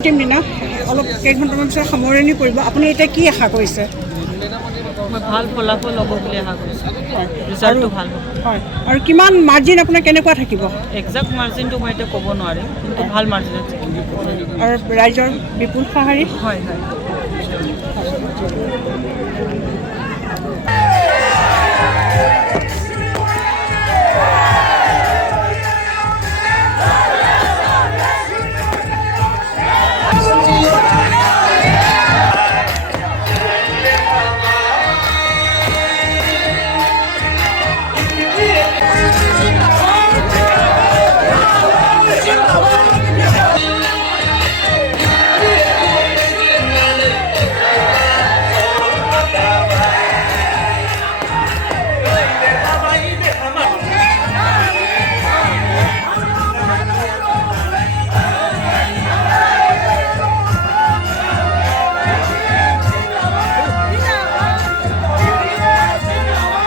team দিনা অলপ কেইঘণ্টামান পিছত সামৰণি পৰিব আপুনি এতিয়া কি আশা কৰিছে মই ভাল ফলাফল হ'ব বুলি আশা কৰিছোঁ ৰিজাল্টটো ভাল হ'ব হয় আৰু কিমান মাৰ্জিন আপোনাৰ কেনেকুৱা থাকিব একজেক্ট মাৰ্জিনটো মই এতিয়া ক'ব নোৱাৰিম কিন্তু ভাল মাৰ্জিনত থাকিব আৰু ৰাইজৰ বিপুল সঁহাৰি হয়